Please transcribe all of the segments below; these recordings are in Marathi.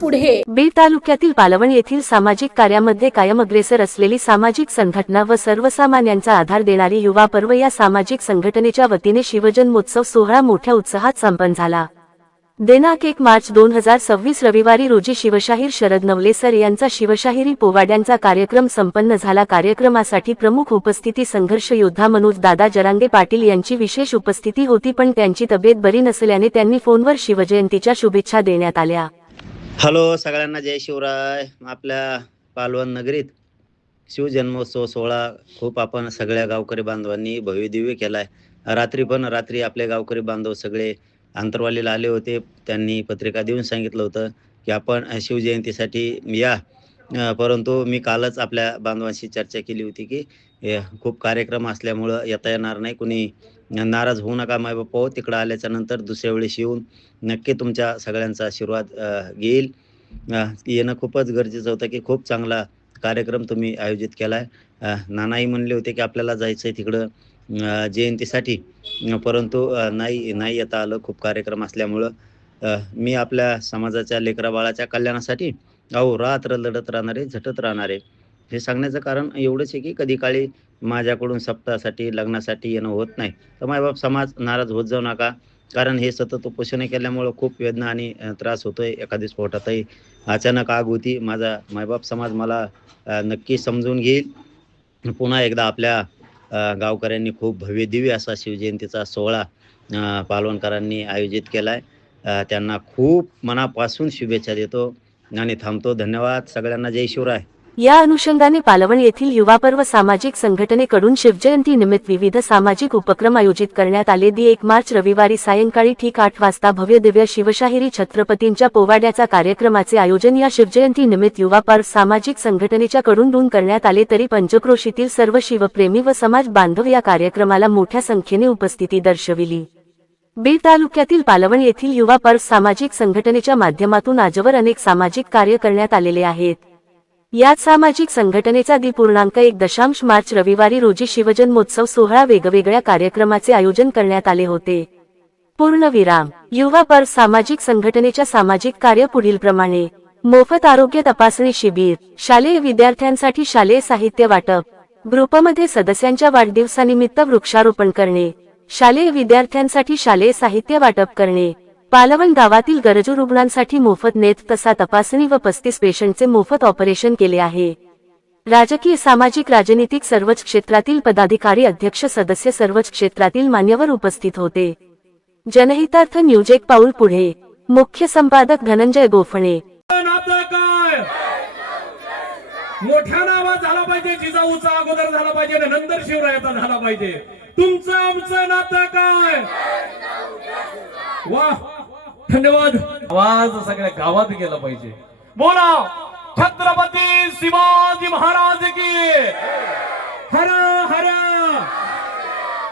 पुढे. बीड तालुक्यातील पालवण येथील सामाजिक कार्यामध्ये कायम अग्रेसर असलेली सामाजिक संघटना व सर्वसामान्यांचा आधार देणारी युवा पर्व या सामाजिक संघटनेच्या वतीने शिवजन्मोत्सव सोहळा मोठ्या उत्साहात संपन्न झाला. दिनांक 1 मार्च 2026 रविवारी रोजी शिवशाहीर शरद नवले सर यांचा शिवशाहिरी पोवाड्यांचा कार्यक्रम संपन्न झाला. कार्यक्रमासाठी प्रमुख उपस्थिती संघर्ष योद्धा मनोज दादा जरांगे पाटील यांची विशेष उपस्थिती होती, पण त्यांची तब्येत बरी नसल्याने त्यांनी फोनवर शिवजयंतीच्या शुभेच्छा देण्यात आल्या. हॅलो सगळ्यांना, जय शिवराय. आपल्या पालवण नगरीत शिवजन्मोत्सव सोहळा खूप आपण सगळ्या गावकरी बांधवांनी भव्यदिव्य केलाय. रात्री आपले गावकरी बांधव सगळे आंतरवालीला आले होते. त्यांनी पत्रिका देऊन सांगितलं होतं की आपण शिवजयंतीसाठी या, परंतु मी कालच आपल्या बांधवांशी चर्चा केली होती की खूप कार्यक्रम असल्यामुळं येता येणार नाही. कुणी नाराज होऊ नका माय बापा. तिकडं आल्याच्या नंतर दुसऱ्या वेळेस येऊन नक्की तुमच्या सगळ्यांचा आशीर्वाद घेईल. येणं खूपच गरजेचं होतं की खूप चांगला कार्यक्रम तुम्ही आयोजित केला आहे. नानाही म्हणले होते की आपल्याला जायचं आहे तिकडं जयंतीसाठी, परंतु नाही येता आलं खूप कार्यक्रम असल्यामुळं. मी आपल्या समाजाच्या लेकरा बाळाच्या कल्याणासाठी रात्र लढत राहणारे, झटत राहणारे. हे सांगण्याचं कारण एवढंच आहे की कधी काळी माझ्याकडून सप्ताहासाठी लग्नासाठी येणं होत नाही, तर मायबाप समाज नाराज होत जाऊ नका, कारण हे सतत उपोषण केल्यामुळं खूप वेदना आणि त्रास होतोय. एखादी स्फोटातही अचानक आग होती. माझा मायबाप समाज मला नक्की समजून घेईल. पुन्हा एकदा आपल्या गावकऱ्यांनी खूप भव्य दिव्य असा शिवजयंतीचा सोहळा पालवणकरांनी आयोजित केला आहे. त्यांना खूप मनापासून शुभेच्छा देतो आणि थांबतो. धन्यवाद सगळ्यांना. जय शिवराय. या अनुषंगाने पालवण येथील युवा पर्व सामाजिक संघटनेकडून शिवजयंती निमित्त विविध सामाजिक उपक्रम आयोजित करण्यात आले. 1 मार्च रविवारी सायंकाळी ठीक 8 वाजता भव्यदिव्य शिवशाहिरी छत्रपतींच्या पोवाड्याचा कार्यक्रमाचे आयोजन या शिवजयंती निमित्त युवा पर्व सामाजिक संघटनेच्या कडून करण्यात आले. तरी पंचक्रोशीतील सर्व शिवप्रेमी व समाज बांधव या कार्यक्रमाला मोठ्या संख्येने उपस्थिती दर्शविली. बीड तालुक्यातील पालवण येथील युवा पर्व सामाजिक संघटनेच्या माध्यमातून आजवर अनेक सामाजिक कार्य करण्यात आलेले आहेत. यात सामाजिक संघटनेचा 1 मार्च रविवारी रोजी शिवजन्मोत्सव सोहळा वेगवेगळ्या कार्यक्रमाचे आयोजन करण्यात आले होते. पूर्णविराम. युवा पर्व सामाजिक संघटनेच्या सामाजिक कार्य पुढीलप्रमाणे: मोफत आरोग्य तपासणी शिबिर, शालेय विद्यार्थ्यांसाठी शालेय साहित्य वाटप, ग्रुपमध्ये सदस्यांच्या वाढदिवसानिमित्त वृक्षारोपण करणे, शालेय विद्यार्थ्यांसाठी शालेय साहित्य वाटप करणे, पालवण गावातील गरजू रुग्णांसाठी मोफत नेत्र तसा तपासणी व 35 पेशंटचे मोफत ऑपरेशन केले आहे. राजकीय, सामाजिक, राजनीतिक सर्वच क्षेत्रातील पदाधिकारी, अध्यक्ष, सदस्य, सर्वच क्षेत्रातील मान्यवर उपस्थित होते. जनहितार्थ न्यूज एक पाऊल पुढे. मुख्य संपादक धनंजय गोफणे. मोठ्या नावात झाला पाहिजे, जिजाऊचा अगोदर झाला पाहिजे, नंतर शिवरायाचा झाला पाहिजे. तुमचं आमचं नातं काय? वाह, धन्यवाद. आवाज सगळ्या गावात गेला पाहिजे. बोला छत्रपती शिवाजी महाराज की हर हर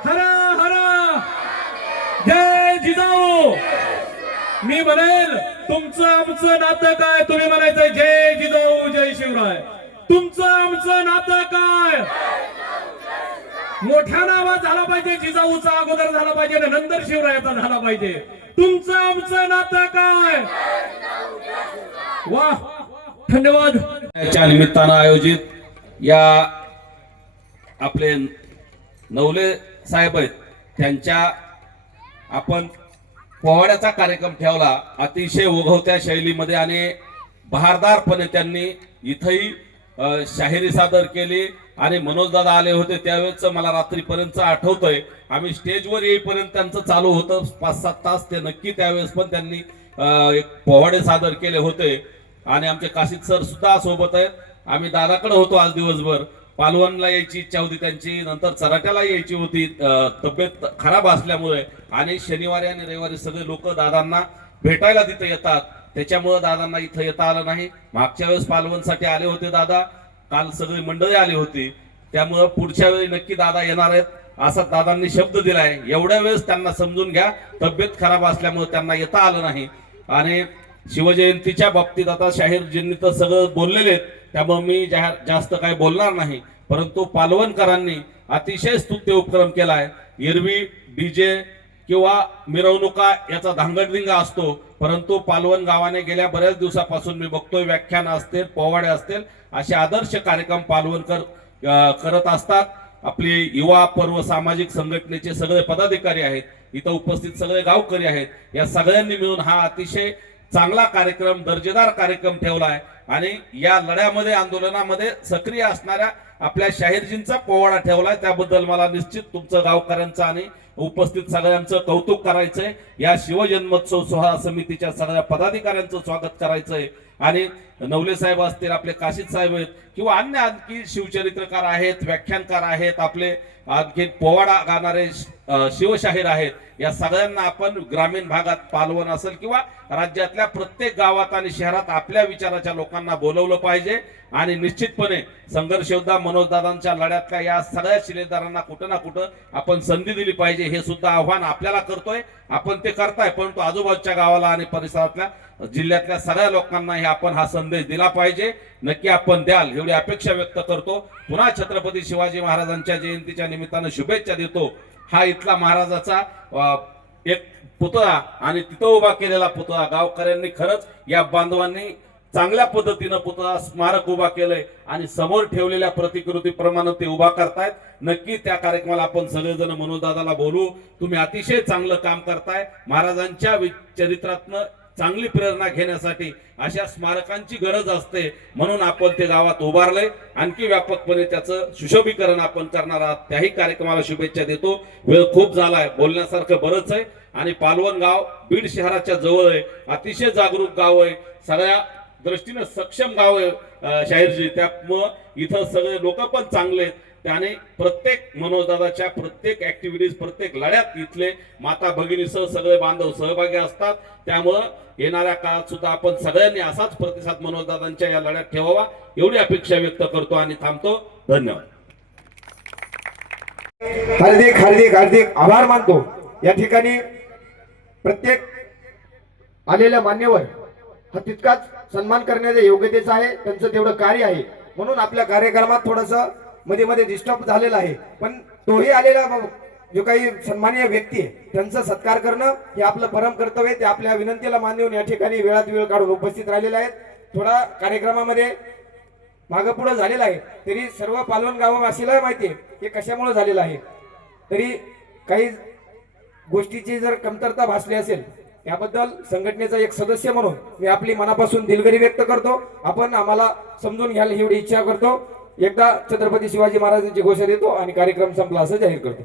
हर हर. जय जिजाऊ. मी म्हणेल तुमचं आमचं नातं काय, तुम्ही म्हणायचं जय जिजाऊ जय शिवराय. तुमचं आमचं नातं काय? मोठ्या नावात झाला पाहिजे, जिजाऊचा अगोदर झाला पाहिजे, नंतर शिवरायाचा झाला पाहिजे. तुमचं आमचं नातं काय? वाह, धन्यवाद. च्या निमित्तानं आयोजित या आपले नवले साहेब आहेत, त्यांच्या आपण पोवाड्याचा कार्यक्रम ठेवला अतिशय ओघवत्या शैलीमध्ये आणि बहारदारपणे. त्यांनी इथंही शाहिरी सादर केली आणि मनोजदादा आले होते त्यावेळेस मला रात्रीपर्यंत आठवतंय. आम्ही स्टेजवर येईपर्यंत त्यांचं चालू होतं 5-7 तास ते नक्की. त्यावेळेस पण त्यांनी एक पोवाडे सादर केले होते आणि आमचे काशीद सर सुद्धा सोबत आहेत. आम्ही दादाकडे होतो आज दिवसभर. पालवणला यायची इच्छा होती त्यांची, नंतर चराट्याला यायची होती, तब्येत खराब असल्यामुळे. आणि शनिवारी आणि रविवारी सगळे लोक दादांना भेटायला तिथे येतात, त्याच्यामुळे दादांना इथं येता आलं नाही. मागच्या वेळेस पालवणसाठी आले होते दादा, काल सगळी मंडळी आली होती, त्यामुळे पुढच्या वेळी नक्की दादा येणार आहेत असा दादांनी शब्द दिलाय. एवढ्या वेळेस त्यांना समजून घ्या, तब्येत खराब असल्यामुळे त्यांना येता आलं नाही. आणि शिवजयंतीच्या बाबतीत आता शाहीरजींनी तर सगळं बोललेले आहेत, त्यामुळे मी जास्त काही बोलणार नाही. परंतु पालवणकरांनी अतिशय स्तुत्य उपक्रम केलाय. एरवी डीजे किंवा मिरवणुका याचा धांगडधिंगा असतो, परंतु पालवण गावाने गेल्या बऱ्याच दिवसापासून मी बघतोय व्याख्यान असतील, पोवाडे असतील, असे आदर्श कार्यक्रम पालवणकर करत असतात. आपली युवा पर्व सामाजिक संघटनेचे सगळे पदाधिकारी आहेत, इथं उपस्थित सगळे गावकरी आहेत, या सगळ्यांनी मिळून हा अतिशय चांगला कार्यक्रम, दर्जेदार कार्यक्रम ठेवलाय. आणि या लढ्यामध्ये, आंदोलनामध्ये सक्रिय असणाऱ्या आपल्या शाहीरजींचा पोवाडा ठेवलाय. त्याबद्दल मला निश्चित तुमचं, गावकऱ्यांचं आणि उपस्थित सगळ्यांचं कौतुक करायचंय. या शिवजन्मोत्सव सोहळा समितीच्या सगळ्या पदाधिकाऱ्यांचं स्वागत करायचंय. आणि नवले साहेब असतील, आपले काशीद साहेब आहेत, किंवा अन्य आणखी शिवचरित्रकार आहेत, व्याख्यानकार आहेत, आपले आणखी पोवाडा गाणारे शिवशाहीर आहेत, या सगळ्यांना आपण ग्रामीण भागात, पालवण असेल किंवा राज्यातल्या प्रत्येक गावात आणि शहरात आपल्या विचाराच्या लोकांना बोलवलं पाहिजे. आणि निश्चितपणे संघर्ष योद्धा मनोजदादांच्या लढ्यातल्या या सगळ्या शिलेदारांना कुठं ना कुठं आपण संधी दिली पाहिजे. हे सुद्धा आव्हान आपल्याला करतोय, आपण ते करताय, परंतु आजूबाजूच्या गावाला आणि परिसरातल्या जिल्ह्यातल्या सगळ्या लोकांना हे आपण हा संदेश दिला पाहिजे. नक्की आपण द्याल एवढी अपेक्षा व्यक्त करतो. पुन्हा छत्रपती शिवाजी महाराजांच्या जयंतीच्या निमित्तानं शुभेच्छा देतो. हा इथला महाराजाचा एक पुतळा आणि तिथं उभा केलेला पुतळा गावकऱ्यांनी, खरंच या बांधवांनी चांगल्या पद्धतीनं पुतळा स्मारक उभा केलंय आणि समोर ठेवलेल्या प्रतिकृतीप्रमाणे ते उभा करतायत. नक्की त्या कार्यक्रमाला आपण सगळेजण मनोजदादाला बोलू. तुम्ही अतिशय चांगलं काम करताय. महाराजांच्या चरित्रातनं चांगली प्रेरणा घेण्यासाठी अशा स्मारकांची गरज असते, म्हणून आपण ते गावात उभारलंय. आणखी व्यापकपणे त्याचं सुशोभीकरण आपण करणार आहात. त्याही कार्यक्रमाला शुभेच्छा देतो. वेळ खूप झालाय, बोलण्यासारखं बरंच आहे. आणि पालवण गाव बीड शहराच्या जवळ आहे, अतिशय जागरूक गाव आहे, सगळ्या दृष्टीने सक्षम गाव आहे शाहीरजी. त्यामुळं इथं सगळे लोक पण चांगले आहेत. त्याने प्रत्येक मनोजदादाच्या प्रत्येक ऍक्टिव्हिटीज, प्रत्येक लढ्यात इथले माता भगिनीसह सगळे बांधव सहभागी असतात. त्यामुळं येणाऱ्या काळात सुद्धा आपण सगळ्यांनी असाच प्रतिसाद मनोजदादांच्या या लढ्यात ठेवावा एवढी अपेक्षा व्यक्त करतो आणि थांबतो. धन्यवाद. हार्दिक हार्दिक हार्दिक आभार मानतो. या ठिकाणी प्रत्येक आलेल्या मान्यवर हा तितकाच सन्मान करण्याच्या योग्यतेचा आहे, त्यांचं तेवढं कार्य आहे. म्हणून आपल्या कार्यक्रमात थोडस मध्ये मध्ये डिस्टर्ब झालेला आहे, पण तोही आलेला जो काही सन्माननीय व्यक्ती आहे त्यांचा सत्कार करणं हे आपलं परम कर्तव्य आहे. ते आपल्या विनंतीला मान देऊन या ठिकाणी वेळात वेळ काढून उपस्थित राहिलेले आहेत. थोडा कार्यक्रमामध्ये मागं पुढे झालेला आहे, तरी सर्व पालवण गाववासीला माहिती आहे हे कशामुळे झालेलं आहे. तरी काही गोष्टीची जर कमतरता भासली असेल याबद्दल संघटनेचा एक सदस्य म्हणून मी आपली मनापासून दिलगिरी व्यक्त करतो. आपण आम्हाला समजून घ्यायला एवढी इच्छा करतो. एकदा छत्रपती शिवाजी महाराजांची घोषणा देतो आणि कार्यक्रम संपला असं जाहीर करतो.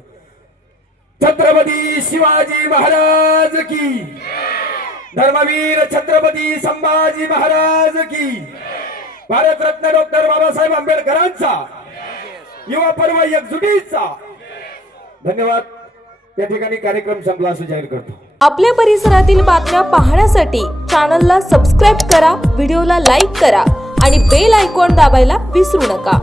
छत्रपती शिवाजी महाराज की, धर्मवीर छत्रपती संभाजी महाराज की, भारतरत्न डॉक्टर बाबासाहेब आंबेडकरांचा युवा पर्व एकजुटीचा. धन्यवाद. या ठिकाणी कार्यक्रम संपला असं जाहीर करतो. आपल्या परिसरातील बातम्या पाहण्यासाठी चॅनलला सबस्क्राईब करा, व्हिडिओला लाईक करा आणि बेल आयकॉन दाबायला विसरू नका.